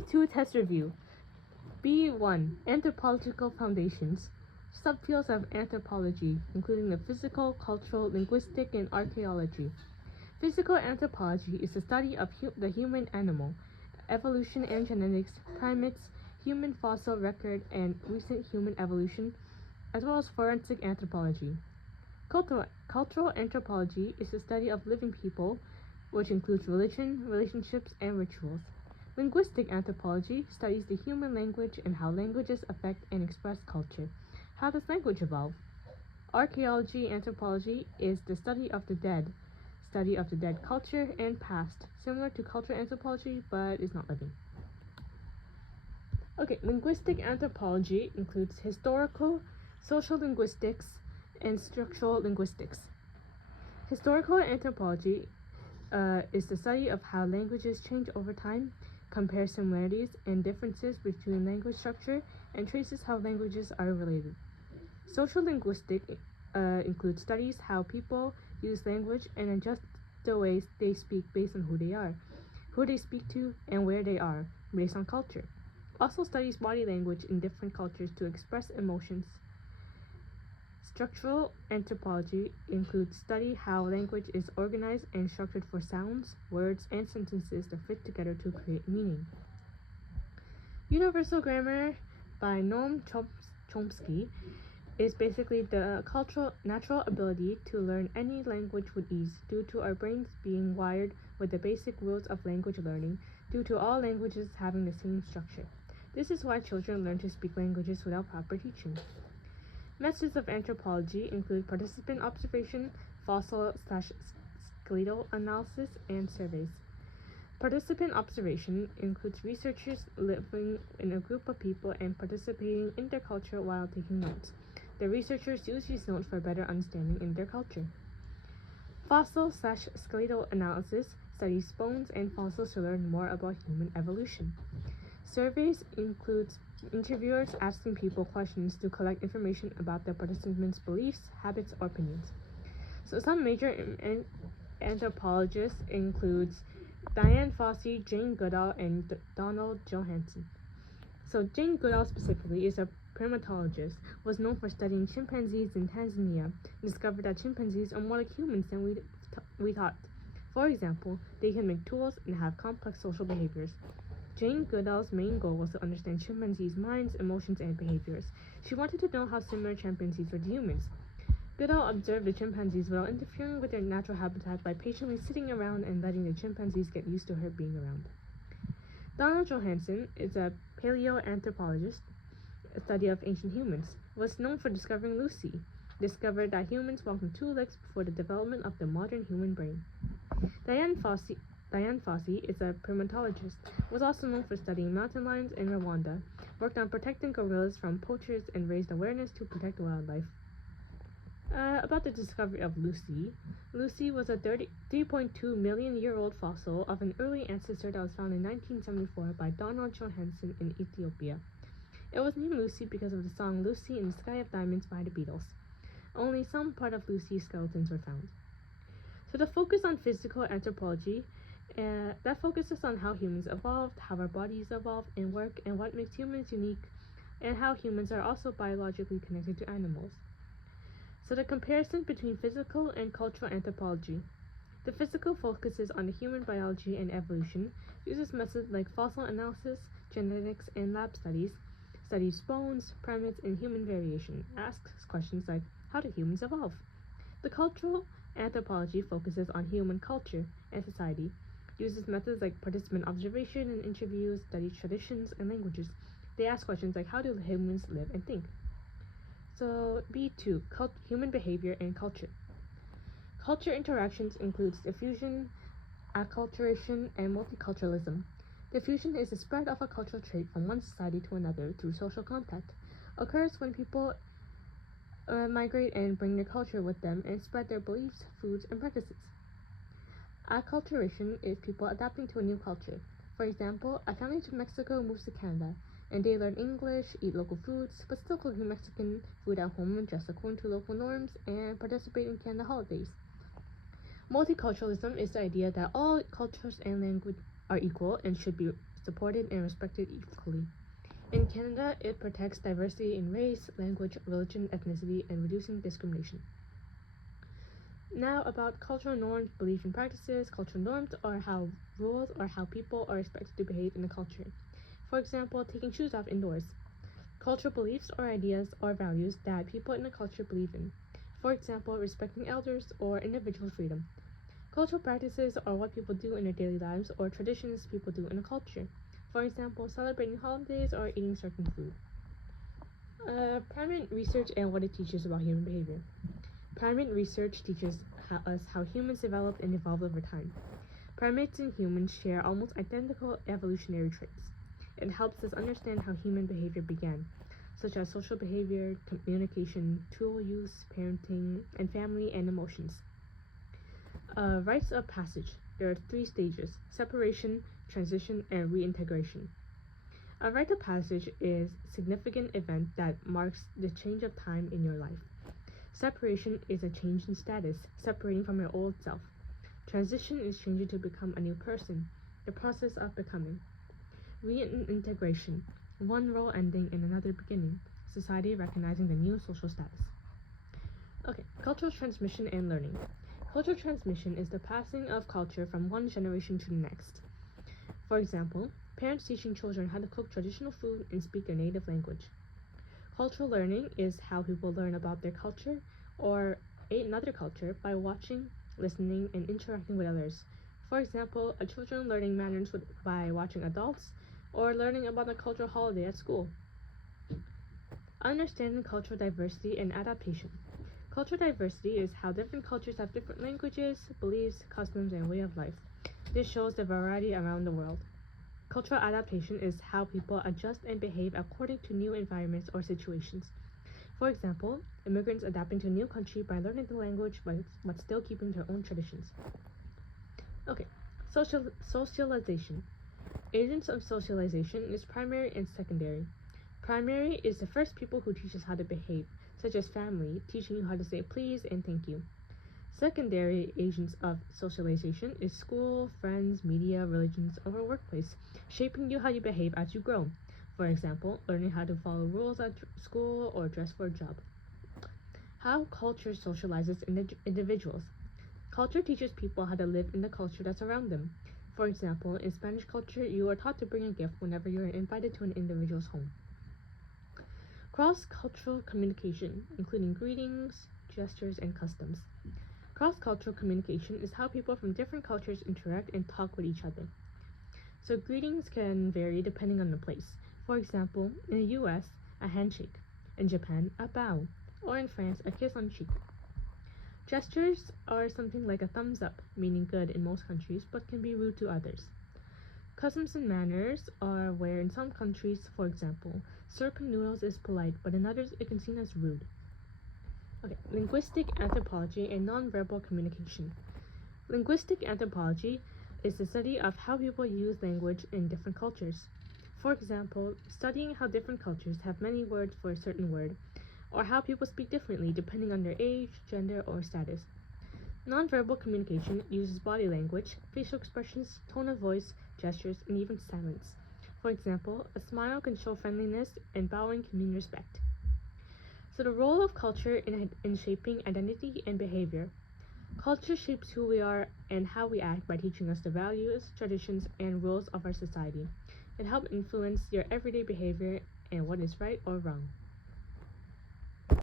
2 test review. B1 Anthropological Foundations. Subfields of anthropology, including the physical, cultural, linguistic, and archaeology. Physical anthropology is the study of the human animal, evolution and genetics, primates, human fossil record, and recent human evolution, as well as forensic anthropology. Cultural anthropology is the study of living people, which includes religion, relationships, and rituals. Linguistic anthropology studies the human language and how languages affect and express culture. How does language evolve? Archaeology anthropology is the study of the dead culture and past, similar to cultural anthropology but is not living. Okay, linguistic anthropology includes historical, social linguistics, and structural linguistics. Historical anthropology is the study of how languages change over time, compares similarities and differences between language structure, and traces how languages are related. Social linguistic includes studies how people use language and adjust the ways they speak based on who they are, who they speak to, and where they are, based on culture. Also studies body language in different cultures to express emotions. Structural anthropology includes study how language is organized and structured for sounds, words, and sentences that fit together to create meaning. Universal grammar by Noam Chomsky is basically the natural ability to learn any language with ease due to our brains being wired with the basic rules of language learning due to all languages having the same structure. This is why children learn to speak languages without proper teaching. Methods of anthropology include participant observation, fossil/skeletal analysis, and surveys. Participant observation includes researchers living in a group of people and participating in their culture while taking notes. The researchers use these notes for better understanding in their culture. Fossil/skeletal analysis studies bones and fossils to learn more about human evolution. Surveys includes interviewers asking people questions to collect information about the participants' beliefs, habits, or opinions. So some major anthropologists includes Diane Fossey, Jane Goodall, and Donald Johanson. So Jane Goodall specifically is a primatologist, was known for studying chimpanzees in Tanzania, and discovered that chimpanzees are more like humans than we thought. For example, they can make tools and have complex social behaviors. Jane Goodall's main goal was to understand chimpanzees' minds, emotions, and behaviors. She wanted to know how similar chimpanzees were to humans. Goodall observed the chimpanzees without interfering with their natural habitat by patiently sitting around and letting the chimpanzees get used to her being around. Donald Johanson is a paleoanthropologist, a study of ancient humans, was known for discovering Lucy, discovered that humans walked on 2 legs before the development of the modern human brain. Diane Fossey is a primatologist, was also known for studying mountain lions in Rwanda, worked on protecting gorillas from poachers, and raised awareness to protect wildlife. About the discovery of Lucy. Lucy was a 3.2 million year old fossil of an early ancestor that was found in 1974 by Donald Johanson in Ethiopia. It was named Lucy because of the song Lucy in the Sky of Diamonds by the Beatles. Only some part of Lucy's skeletons were found. So the focus on physical anthropology, that focuses on how humans evolved, how our bodies evolved and work, and what makes humans unique, and how humans are also biologically connected to animals. So the comparison between physical and cultural anthropology. The physical focuses on the human biology and evolution, uses methods like fossil analysis, genetics, and lab studies, studies bones, primates, and human variation, asks questions like, how do humans evolve? The cultural anthropology focuses on human culture and society, uses methods like participant observation and interviews, studies traditions and languages. They ask questions like, how do humans live and think? So B2, human behavior and culture. Culture interactions includes diffusion, acculturation, and multiculturalism. Diffusion is the spread of a cultural trait from one society to another through social contact. Occurs when people migrate and bring their culture with them and spread their beliefs, foods, and practices. Acculturation is people adapting to a new culture. For example, a family to Mexico moves to Canada, and they learn English, eat local foods, but still cooking Mexican food at home and dress according to local norms, and participate in Canada holidays. Multiculturalism is the idea that all cultures and language are equal and should be supported and respected equally. In Canada, it protects diversity in race, language, religion, ethnicity, and reducing discrimination. Now about cultural norms, beliefs, and practices. Cultural norms are how rules or how people are expected to behave in a culture. For example, taking shoes off indoors. Cultural beliefs or ideas or values that people in a culture believe in. For example, respecting elders or individual freedom. Cultural practices are what people do in their daily lives or traditions people do in a culture. For example, celebrating holidays or eating certain food. Primate research and what it teaches about human behavior. Primate research teaches us how humans developed and evolved over time. Primates and humans share almost identical evolutionary traits. It helps us understand how human behavior began, such as social behavior, communication, tool use, parenting, and family and emotions. Rites of passage. There are 3 stages: separation, transition, and reintegration. A rite of passage is a significant event that marks the change of time in your life. Separation is a change in status, separating from your old self. Transition is changing to become a new person, the process of becoming. Reintegration, one role ending and another beginning, society recognizing the new social status. Okay, cultural transmission and learning. Cultural transmission is the passing of culture from one generation to the next. For example, parents teaching children how to cook traditional food and speak their native language. Cultural learning is how people learn about their culture or another culture by watching, listening, and interacting with others. For example, a children learning manners by watching adults or learning about a cultural holiday at school. Understanding cultural diversity and adaptation. Cultural diversity is how different cultures have different languages, beliefs, customs, and way of life. This shows the variety around the world. Cultural adaptation is how people adjust and behave according to new environments or situations. For example, immigrants adapting to a new country by learning the language but still keeping their own traditions. Okay, socialization. Agents of socialization is primary and secondary. Primary is the first people who teach us how to behave, such as family, teaching you how to say please and thank you. Secondary agents of socialization is school, friends, media, religions, or a workplace, shaping you how you behave as you grow. For example, learning how to follow rules at school or dress for a job. How culture socializes individuals. Culture teaches people how to live in the culture that's around them. For example, in Spanish culture, you are taught to bring a gift whenever you are invited to an individual's home. Cross-cultural communication, including greetings, gestures, and customs. Cross-cultural communication is how people from different cultures interact and talk with each other. So greetings can vary depending on the place. For example, in the US, a handshake. In Japan, a bow. Or in France, a kiss on cheek. Gestures are something like a thumbs up, meaning good in most countries, but can be rude to others. Customs and manners are where in some countries, for example, slurping noodles is polite, but in others it can be seen as rude. Okay, linguistic anthropology and nonverbal communication. Linguistic anthropology is the study of how people use language in different cultures. For example, studying how different cultures have many words for a certain word, or how people speak differently depending on their age, gender, or status. Nonverbal communication uses body language, facial expressions, tone of voice, gestures, and even silence. For example, a smile can show friendliness, and bowing can mean respect. So the role of culture in shaping identity and behavior. Culture shapes who we are and how we act by teaching us the values, traditions, and rules of our society. It helps influence your everyday behavior and what is right or wrong.